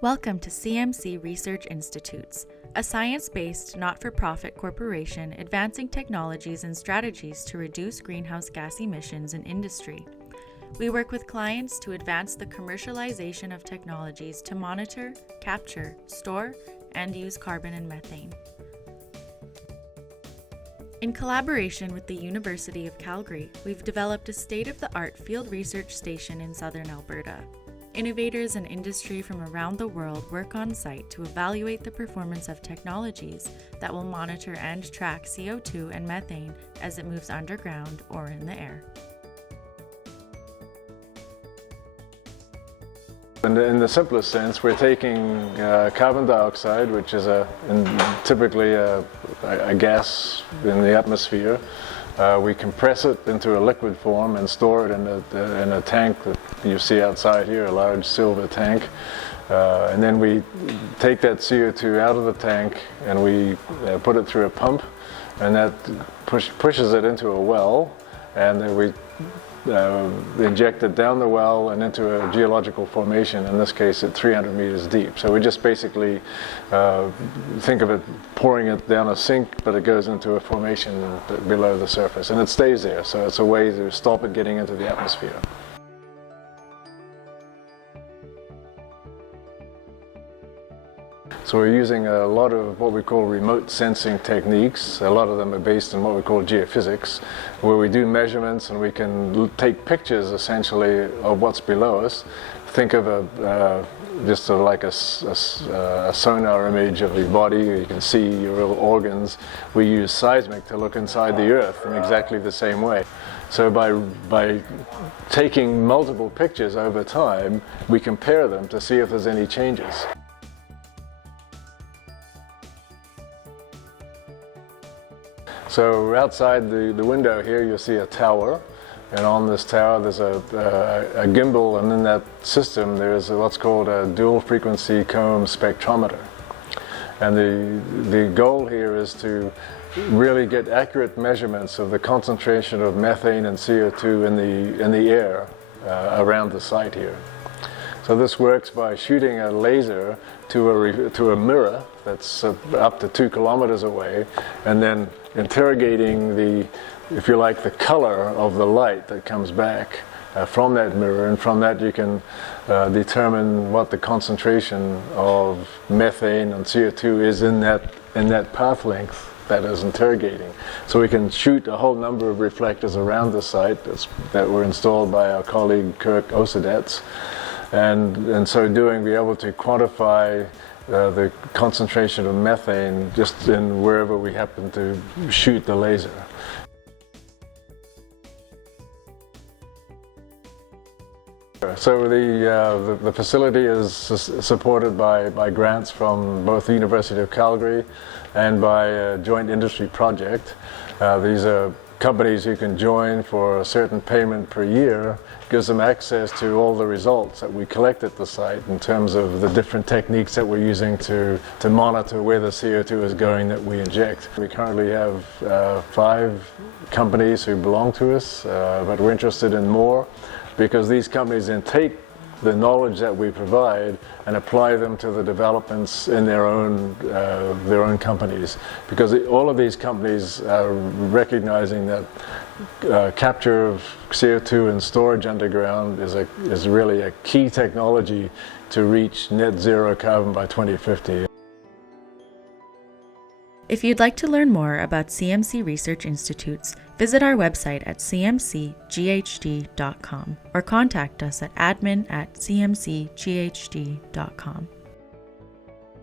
Welcome to CMC Research Institutes, a science-based, not-for-profit corporation advancing technologies and strategies to reduce greenhouse gas emissions in industry. We work with clients to advance the commercialization of technologies to monitor, capture, store, and use carbon and methane. In collaboration with the University of Calgary, we've developed a state-of-the-art field research station in southern Alberta. Innovators and industry from around the world work on site to evaluate the performance of technologies that will monitor and track CO2 and methane as it moves underground or in the air. In the simplest sense, we're taking carbon dioxide, which is typically a gas in the atmosphere. We compress it into a liquid form and store it in a tank that you see outside here, a large silver tank. And then we take that CO2 out of the tank and we put it through a pump, and that pushes it into a well, and then we inject it down the well and into a geological formation, in this case at 300 meters deep. So we just basically think of it pouring it down a sink, but it goes into a formation below the surface and it stays there. So it's a way to stop it getting into the atmosphere. So we're using a lot of what we call remote sensing techniques. A lot of them are based on what we call geophysics, where we do measurements and we can take pictures essentially of what's below us. Think of just sort of like a sonar image of your body. You can see your real organs. We use seismic to look inside the earth in exactly the same way. So by taking multiple pictures over time, we compare them to see if there's any changes. So outside the window here you'll see a tower, and on this tower there's a gimbal, and in that system there's what's called a dual frequency comb spectrometer. And the goal here is to really get accurate measurements of the concentration of methane and CO2 in the air around the site here. So this works by shooting a laser to a mirror that's up to 2 kilometers away, and then interrogating if you like, the color of the light that comes back from that mirror, and from that you can determine what the concentration of methane and CO2 is in that path length that is interrogating. So we can shoot a whole number of reflectors around the site that were installed by our colleague Kirk Osadets. And in so doing, be able to quantify the concentration of methane just in wherever we happen to shoot the laser. So the facility is supported by grants from both the University of Calgary and by a joint industry project. These are companies you can join for a certain payment per year. Gives them access to all the results that we collect at the site in terms of the different techniques that we're using to monitor where the CO2 is going that we inject. We currently have 5 companies who belong to us, but we're interested in more, because these companies then take the knowledge that we provide and apply them to the developments in their own companies. Because all of these companies are recognizing that capture of CO2 and storage underground is really a key technology to reach net zero carbon by 2050. If you'd like to learn more about CMC Research Institutes, visit our website at cmcghd.com or contact us at admin@cmcghd.com.